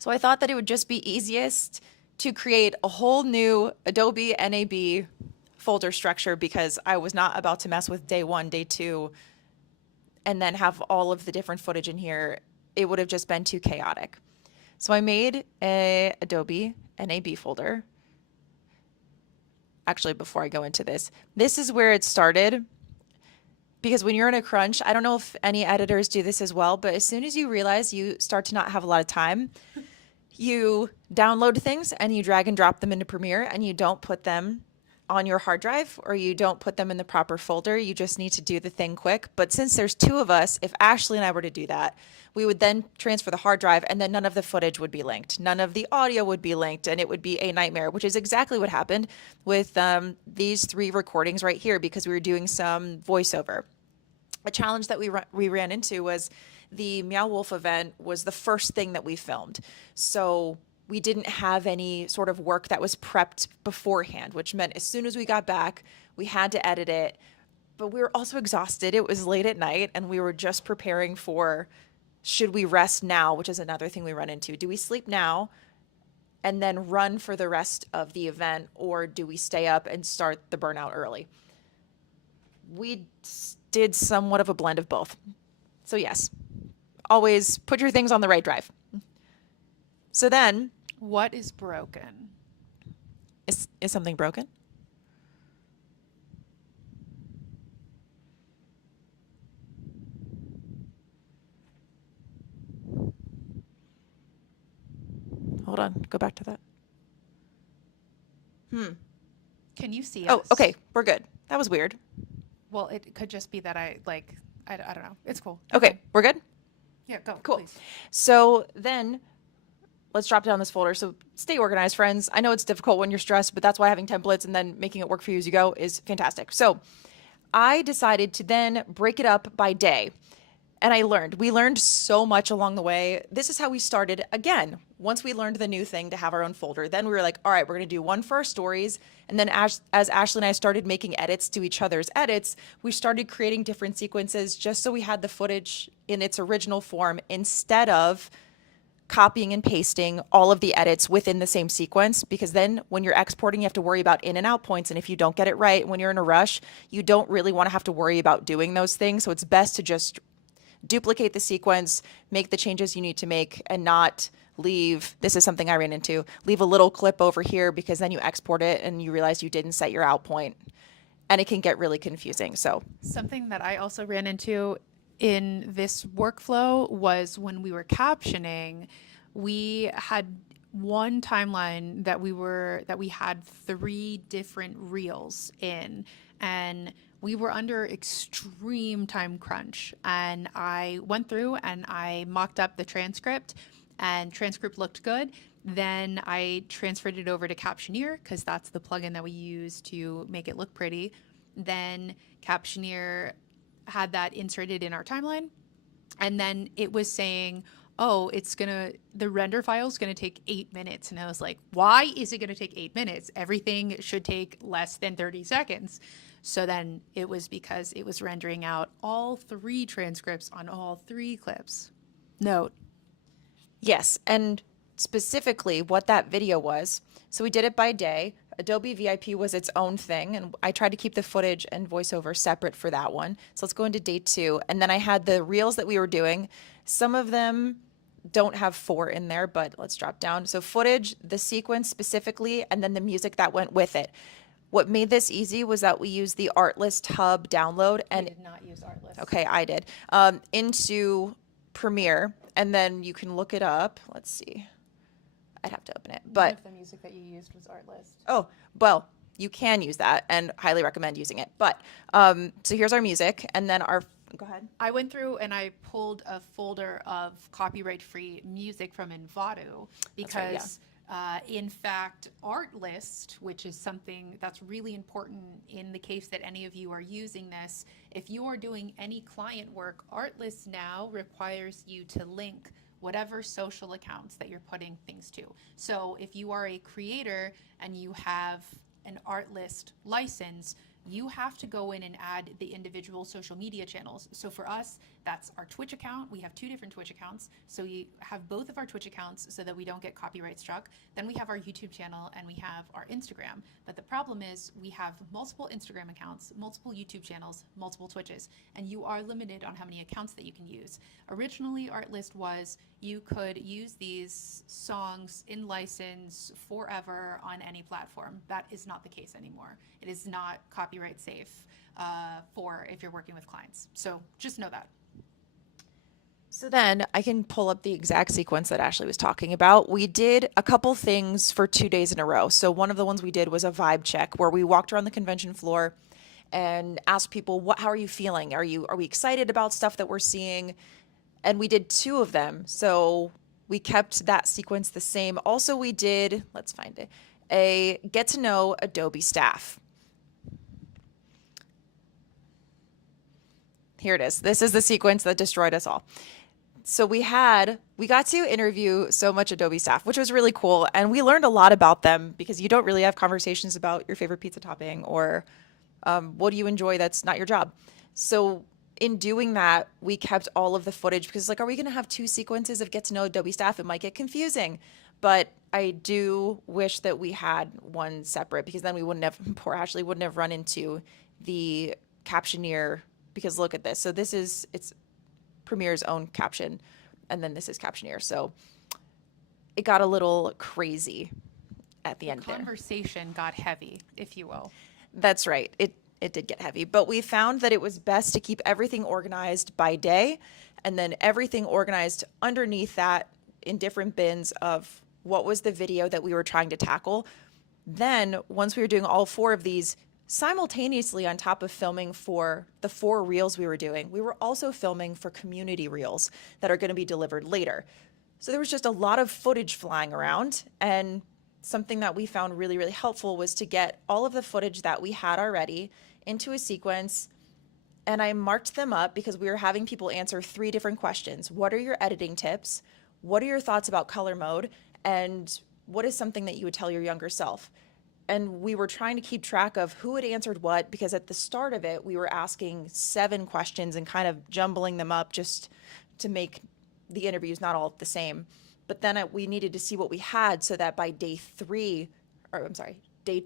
So I thought that it would just be easiest to create a whole new Adobe NAB folder structure, because I was not about to mess with day 1, day 2, and then have all of the different footage in here. It would have just been too chaotic. So I made a Adobe NAB folder. Actually, before I go into this, this is where it started. Because when you're in a crunch, I don't know if any editors do this as well, but as soon as you realize you start to not have a lot of time, you download things and you drag and drop them into Premiere, and you don't put them on your hard drive, or you don't put them in the proper folder. You just need to do the thing quick. But since there's 2 of us, if Ashleigh and I were to do that, we would then transfer the hard drive, and then none of the footage would be linked. None of the audio would be linked, and it would be a nightmare, which is exactly what happened with these 3 recordings right here, because we were doing some voiceover. A challenge that we ran into was the Meow Wolf event was the first thing that we filmed. So we didn't have any sort of work that was prepped beforehand, which meant as soon as we got back, we had to edit it. But we were also exhausted. It was late at night and we were just preparing for, should we rest now, which is another thing we run into. Do we sleep now and then run for the rest of the event, or do we stay up and start the burnout early? We did somewhat of a blend of both. So yes, always put your things on the right drive. So then, What is broken? is something broken? Hold on, go back to that. Can you see Oh, us? okay, we're good. That was weird. Well, it could just be that I don't know. It's cool. Okay, we're good? Yeah, go. Cool. Please. So then let's drop down this folder. So stay organized, friends. I know it's difficult when you're stressed, but that's why having templates and then making it work for you as you go is fantastic. So I decided to then break it up by day. And we learned so much along the way. This is how we started again. Once we learned the new thing to have our own folder, then we were like, all right, we're going to do one for our stories. And then as Ashleigh and I started making edits to each other's edits, we started creating different sequences just so we had the footage in its original form instead of copying and pasting all of the edits within the same sequence, because then when you're exporting, you have to worry about in and out points. And if you don't get it right when you're in a rush, you don't really want to have to worry about doing those things. So it's best to just duplicate the sequence, make the changes you need to make, and not leave, this is something I ran into, leave a little clip over here, because then you export it and you realize you didn't set your out point and it can get really confusing. So Something that I also ran into in this workflow was when we were captioning, we had one timeline that we had 3 different reels in, and we were under extreme time crunch. And I went through and I mocked up the transcript, and transcript looked good. Then I transferred it over to Captioneer, because that's the plugin that we use to make it look pretty. Then Captioneer had that inserted in our timeline, and then it was saying, oh, the render file is gonna take 8 minutes. And I was like, why is it gonna take 8 minutes? Everything should take less than 30 seconds. So then it was because it was rendering out all 3 transcripts on all 3 clips. Note. yes, and specifically what that video was. So we did it by day. Adobe VIP was its own thing, and I tried to keep the footage and voiceover separate for that one. So let's go into day 2. And then I had the reels that we were doing. Some of them don't have 4 in there, but let's drop down. So footage, the sequence specifically, and then the music that went with it. What made this easy was that we used the Artlist Hub download, and I did not use Artlist. okay, I did, into Premiere, and then you can look it up. Let's see. I'd have to open it, None but of the music that you used was Artlist. oh, well, you can use that and highly recommend using it. But so here's our music, and then go ahead. I went through and I pulled a folder of copyright-free music from Envato because, in fact, Artlist, which is something that's really important in the case that any of you are using this, if you are doing any client work, Artlist now requires you to link whatever social accounts that you're putting things to. So if you are a creator and you have an Artlist license, you have to go in and add the individual social media channels. So for us, that's our Twitch account. We have 2 different Twitch accounts. So we have both of our Twitch accounts so that we don't get copyright struck. Then we have our YouTube channel and we have our Instagram. But the problem is we have multiple Instagram accounts, multiple YouTube channels, multiple Twitches, and you are limited on how many accounts that you can use. Originally, Artlist was you could use these songs in license forever on any platform. That is not the case anymore. It is not copyright safe for if you're working with clients. So just know that. So then I can pull up the exact sequence that Ashleigh was talking about. We did a couple things for 2 days in a row. So one of the ones we did was a vibe check where we walked around the convention floor and asked people, how are you feeling? Are we excited about stuff that we're seeing? And we did 2 of them. So we kept that sequence the same. Also, we did, let's find it, a get to know Adobe staff. Here it is. This is the sequence that destroyed us all. So we got to interview so much Adobe staff, which was really cool. And we learned a lot about them because you don't really have conversations about your favorite pizza topping or what do you enjoy that's not your job. So in doing that, we kept all of the footage because like, are we going to have two sequences of get to know Adobe staff? It might get confusing, but I do wish that we had one separate because then we wouldn't have, poor Ashley wouldn't have run into the captioneer because look at this. So it's Premiere's own caption, and then this is Captioneer. So it got a little crazy at the end there. Conversation got heavy, if you will. That's right. It did get heavy, but we found that it was best to keep everything organized by day and then everything organized underneath that in different bins of what was the video that we were trying to tackle. Then once we were doing all four of these simultaneously on top of filming for the 4 reels we were doing, we were also filming for community reels that are going to be delivered later. So there was just a lot of footage flying around, and something that we found really, really helpful was to get all of the footage that we had already into a sequence. And I marked them up because we were having people answer 3 different questions. What are your editing tips? What are your thoughts about color mode? And what is something that you would tell your younger self? And we were trying to keep track of who had answered what, because at the start of it, we were asking 7 questions and kind of jumbling them up just to make the interviews not all the same. But then we needed to see what we had so that by day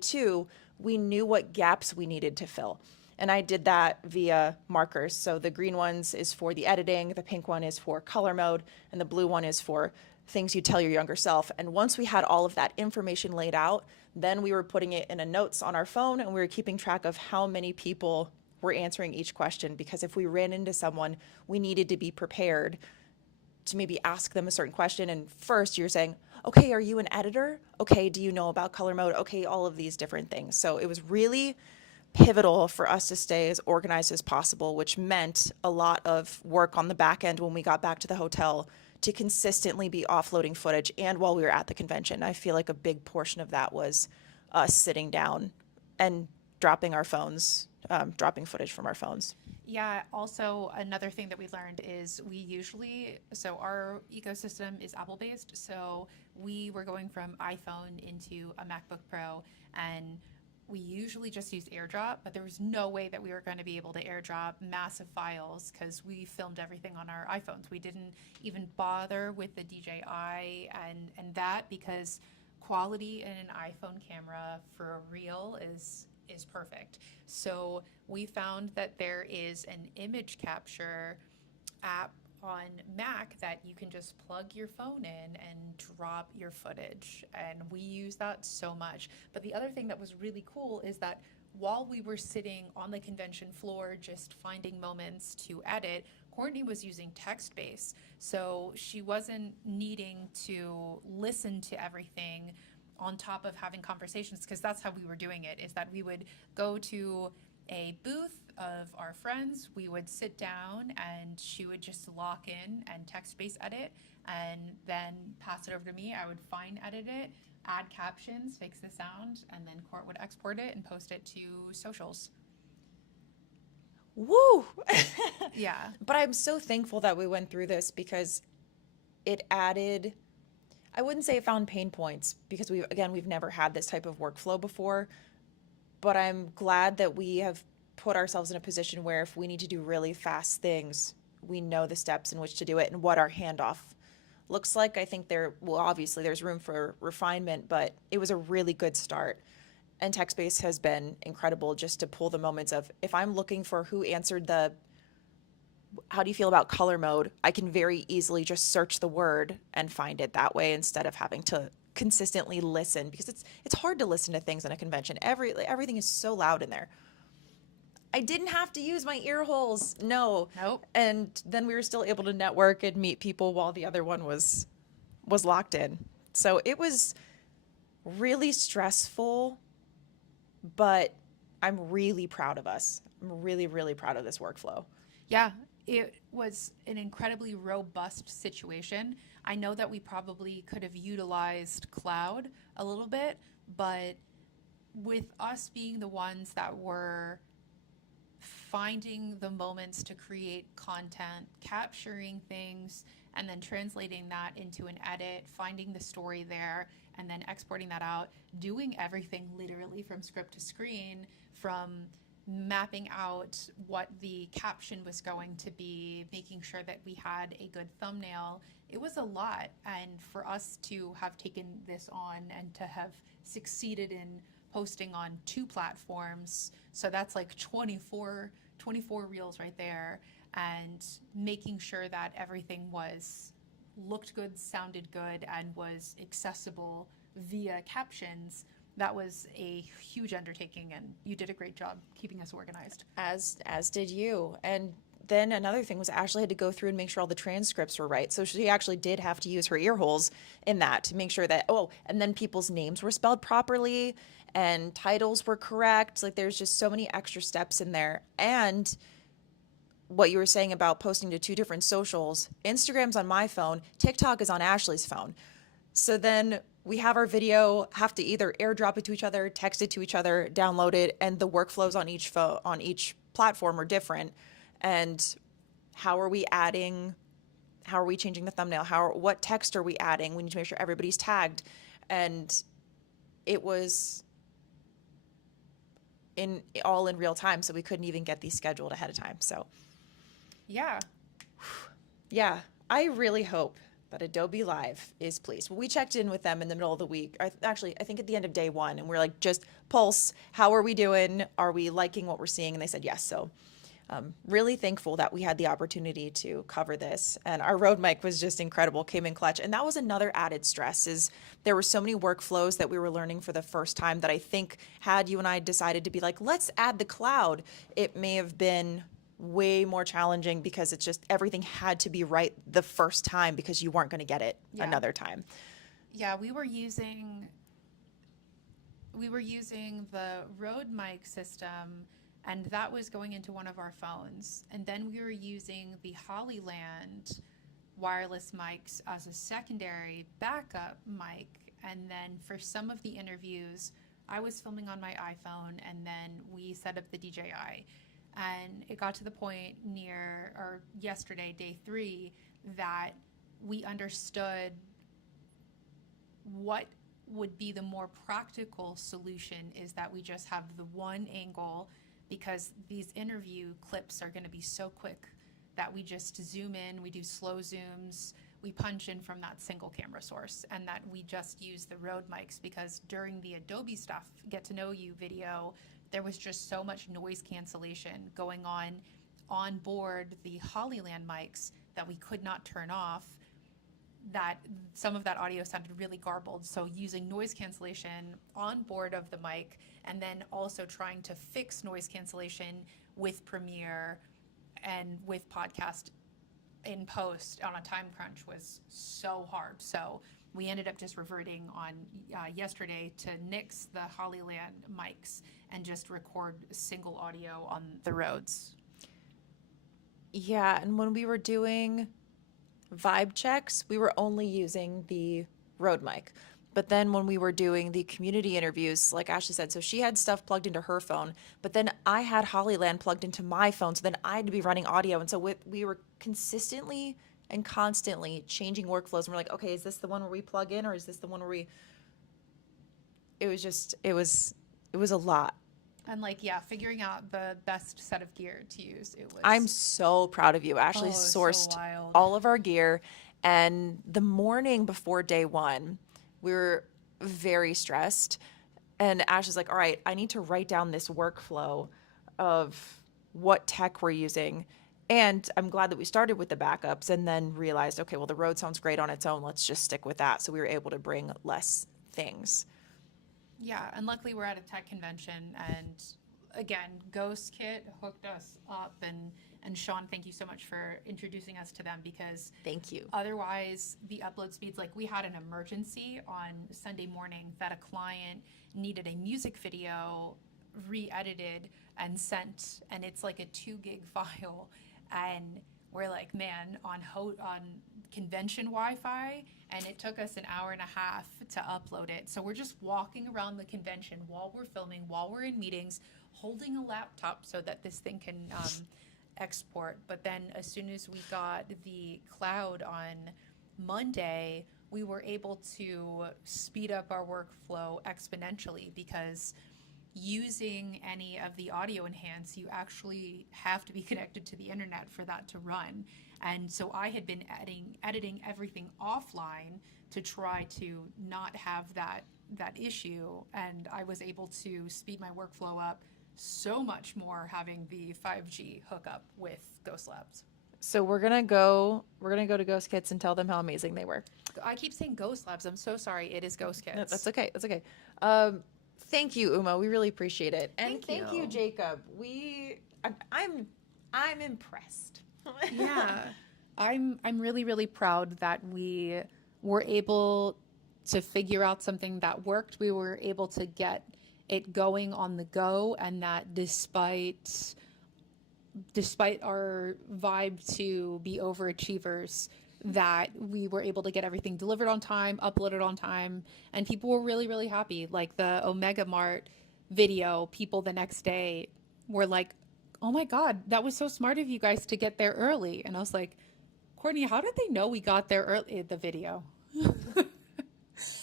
2, we knew what gaps we needed to fill. And I did that via markers. So the green ones is for the editing, the pink one is for color mode, and the blue one is for things you tell your younger self. And once we had all of that information laid out, then we were putting it in a notes on our phone and we were keeping track of how many people were answering each question, because if we ran into someone, we needed to be prepared to maybe ask them a certain question. And first you're saying, okay, are you an editor? Okay, do you know about color mode? Okay, all of these different things. So it was really pivotal for us to stay as organized as possible, which meant a lot of work on the back end when we got back to the hotel to consistently be offloading footage and while we were at the convention. I feel like a big portion of that was us sitting down and dropping our phones, dropping footage from our phones. Yeah, also another thing that we learned is so our ecosystem is Apple based. So we were going from iPhone into a MacBook Pro, and we usually just use AirDrop, but there was no way that we were going to be able to AirDrop massive files because we filmed everything on our iPhones. We didn't even bother with the DJI and that, because quality in an iPhone camera for a reel is perfect. So we found that there is an image capture app on Mac that you can just plug your phone in and drop your footage. And we use that so much. But the other thing that was really cool is that while we were sitting on the convention floor just finding moments to edit, Courtney was using text-based. So she wasn't needing to listen to everything on top of having conversations, because that's how we were doing it, is that we would go to a booth of our friends, we would sit down and she would just lock in and text-based edit and then pass it over to me. I would fine edit it, add captions, fix the sound, and then Court would export it and post it to socials. Woo! Yeah. But I'm so thankful that we went through this because it added, I wouldn't say it found pain points because we've never had this type of workflow before, but I'm glad that we have put ourselves in a position where if we need to do really fast things, we know the steps in which to do it and what our handoff looks like. I think obviously there's room for refinement, but it was a really good start. And TechSpace has been incredible just to pull the moments of, if I'm looking for who answered how do you feel about color mode, I can very easily just search the word and find it that way instead of having to consistently listen, because it's hard to listen to things in a convention. Everything is so loud in there. I didn't have to use my ear holes. No. Nope. And then we were still able to network and meet people while the other one was locked in. So it was really stressful, but I'm really proud of us. I'm really, really proud of this workflow. Yeah, it was an incredibly robust situation. I know that we probably could have utilized cloud a little bit, but with us being the ones that were finding the moments to create content, capturing things, and then translating that into an edit, finding the story there, and then exporting that out, doing everything literally from script to screen, from mapping out what the caption was going to be, making sure that we had a good thumbnail. It was a lot. And for us to have taken this on and to have succeeded in posting on 2 platforms, so that's like 24 reels right there, and making sure that everything looked good, sounded good, and was accessible via captions. That was a huge undertaking, and you did a great job keeping us organized. As did you. And then another thing was Ashleigh had to go through and make sure all the transcripts were right. So she actually did have to use her ear holes in that to make sure that, and then people's names were spelled properly and titles were correct. Like there's just so many extra steps in there. And what you were saying about posting to 2 different socials, Instagram's on my phone, TikTok is on Ashleigh's phone. So then we have our video, have to either airdrop it to each other, text it to each other, download it, and the workflows on each platform are different. And how are we changing the thumbnail? What text are we adding? We need to make sure everybody's tagged. And it was all in real time, so we couldn't even get these scheduled ahead of time. So yeah, I really hope that Adobe Live is pleased. Well, we checked in with them in the middle of the week. I think at the end of day 1, and we're like, just pulse, how are we doing? Are we liking what we're seeing? And they said yes. So really thankful that we had the opportunity to cover this. And our road mic was just incredible, came in clutch. And that was another added stress, is there were so many workflows that we were learning for the first time that I think had you and I decided to be like, let's add the cloud, it may have been way more challenging, because it's just everything had to be right the first time because you weren't going to get it another time. Yeah, we were using the Rode mic system, and that was going into one of our phones. And then we were using the Hollyland wireless mics as a secondary backup mic. And then for some of the interviews, I was filming on my iPhone, and then we set up the DJI. And it got to the point yesterday, day 3, that we understood what would be the more practical solution is that we just have the one angle, because these interview clips are going to be so quick that we just zoom in, we do slow zooms, we punch in from that single camera source, and that we just use the Rode mics, because during the Adobe stuff, Get to Know You video, there was just so much noise cancellation going on board the Hollyland mics that we could not turn off, that some of that audio sounded really garbled. So using noise cancellation on board of the mic, and then also trying to fix noise cancellation with Premiere and with podcast in post on a time crunch was so hard. So we ended up just reverting on yesterday to nix the Hollyland mics and just record single audio on the Rodes. Yeah, and when we were doing vibe checks, we were only using the Rode mic. But then when we were doing the community interviews, like Ashleigh said, so she had stuff plugged into her phone, but then I had Hollyland plugged into my phone, so then I had to be running audio. And so we were consistently and constantly changing workflows. And we're like, okay, is this the one where we plug in, or is this the one where we... It was a lot. And figuring out the best set of gear to use. I'm so proud of you. Ashleigh sourced all of our gear, and the morning before day 1, we were very stressed. And Ashleigh's like, all right, I need to write down this workflow of what tech we're using. And I'm glad that we started with the backups and then realized, okay, well, the Rode sounds great on its own. Let's just stick with that. So we were able to bring less things. Yeah, and luckily we're at a tech convention, and again, Ghost Kit hooked us up, and Sean, thank you so much for introducing us to them, because thank you. Otherwise, the upload speeds, we had an emergency on Sunday morning that a client needed a music video re-edited and sent, and it's like a 2 gig file, and we're like, man, on convention Wi-Fi, and it took us an hour and a half to upload it. So we're just walking around the convention while we're filming, while we're in meetings, holding a laptop so that this thing can export. But then as soon as we got the cloud on Monday, we were able to speed up our workflow exponentially, because using any of the audio enhance, you actually have to be connected to the internet for that to run. And so I had been editing everything offline to try to not have that issue, and I was able to speed my workflow up so much more having the 5G hookup with Ghost Labs. So we're gonna go to Ghost Kits and tell them how amazing they were. I keep saying Ghost Labs. I'm so sorry. It is Ghost Kits. No, that's okay. That's okay. Thank you, Uma. We really appreciate it, and thank you, Jacob. I'm impressed. Yeah, I'm really, really proud that we were able to figure out something that worked. We were able to get it going on the go, and that despite our vibe to be overachievers, that we were able to get everything delivered on time, uploaded on time, and people were really, really happy. Like the Omega Mart video, people the next day were like, "Oh my God, that was so smart of you guys to get there early." And I was like, "Courtney, how did they know we got there early?" The video.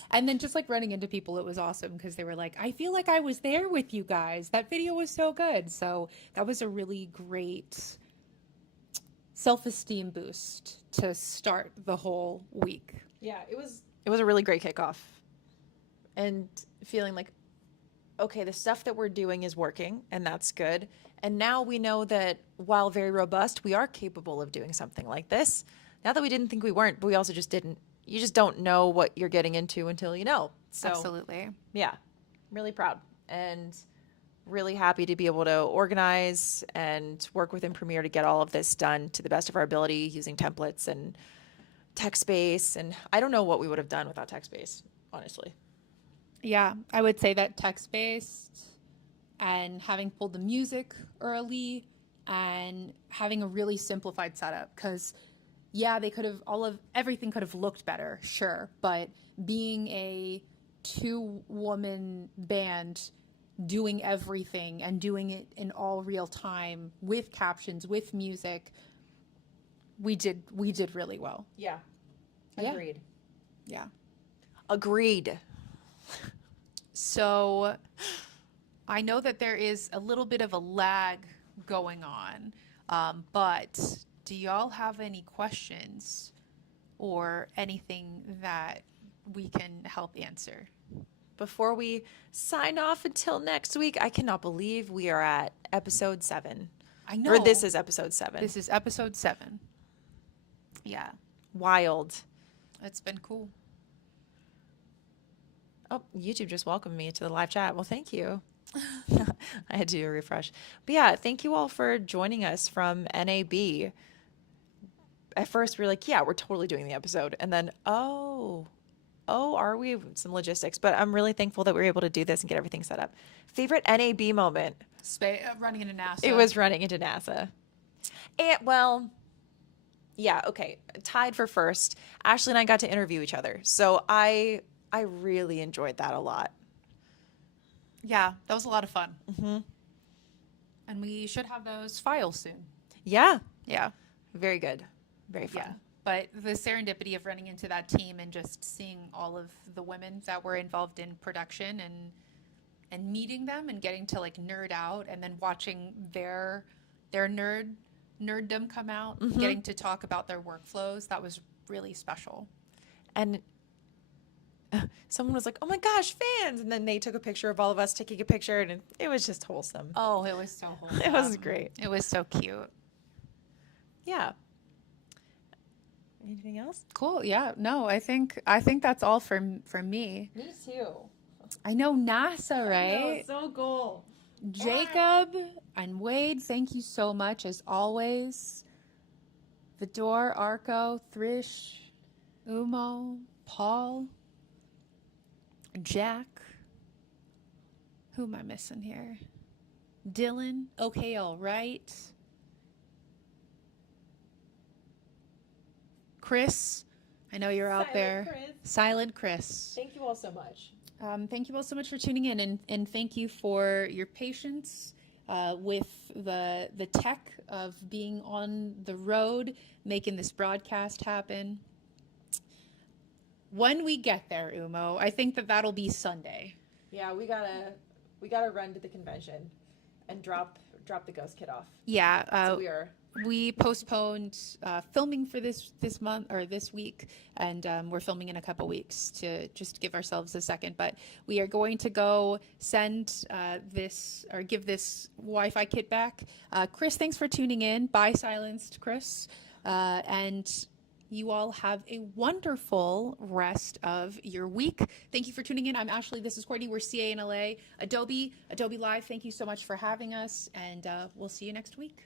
And then just like running into people, it was awesome, because they were like, "I feel like I was there with you guys. That video was so good." So that was a really great self-esteem boost to start the whole week. Yeah, it was a really great kickoff, and feeling like, okay, the stuff that we're doing is working, and that's good. And now we know that while very robust, we are capable of doing something like this. Not that we didn't think we weren't, but we also just didn't. You just don't know what you're getting into until you know. So, Absolutely. yeah, really proud and really happy to be able to organize and work within Premiere to get all of this done to the best of our ability, using templates and TechSpace. And I don't know what we would have done without TechSpace, honestly. Yeah, I would say that text-based and having pulled the music early and having a really simplified setup, because yeah, they could have everything could have looked better, sure, but being a 2-woman band doing everything and doing it in all real time with captions, with music, we did really well. Yeah. Yeah. Agreed. Yeah. Agreed. So I know that there is a little bit of a lag going on, but do y'all have any questions or anything that we can help answer? Before we sign off until next week, I cannot believe we are at episode 7. I know. Or this is episode 7. This is episode 7. Yeah. Wild. It's been cool. Oh, YouTube just welcomed me to the live chat. Well, thank you. I had to do a refresh. But yeah, thank you all for joining us from NAB. At first, we were like, yeah, we're totally doing the episode. And then, oh, are we? Some logistics. But I'm really thankful that we were able to do this and get everything set up. Favorite NAB moment? Running into NASA. It was running into NASA. And, well, yeah, okay. Tied for first. Ashleigh and I got to interview each other. So I really enjoyed that a lot. Yeah, that was a lot of fun. Mm-hmm. And we should have those files soon. Yeah. Yeah. Very good. Very fun. Yeah. But the serendipity of running into that team and just seeing all of the women that were involved in production and meeting them and getting to like nerd out, and then watching their nerddom come out, Mm-hmm. getting to talk about their workflows, that was really special. And someone was like, oh my gosh, fans. And then they took a picture of all of us taking a picture, and it was just wholesome. Oh, it was so wholesome. It was great. It was so cute. Yeah. Anything else? Cool. Yeah. No, I think that's all for me. Me too. I know NASA, right? So cool. Jacob and Wade, thank you so much as always. Vidor, Arco, Thrish, Umo, Paul, Jack. Who am I missing here? Dylan. Okay, all right. Chris, I know you're out there. Silent Chris. Thank you all so much. Thank you all so much for tuning in, and thank you for your patience with the tech of being on the road, making this broadcast happen. When we get there, Umo, I think that'll be Sunday. Yeah, we gotta run to the convention and drop the ghost kid off. Yeah, So we postponed filming for this month or this week, and we're filming in a couple weeks to just give ourselves a second. But we are going to go send this or give this Wi-Fi kit back. Chris, thanks for tuning in. Bye, silenced Chris, and you all have a wonderful rest of your week. Thank you for tuning in. I'm Ashleigh. This is Courtney. We're CA in LA. Adobe Live, thank you so much for having us, and we'll see you next week.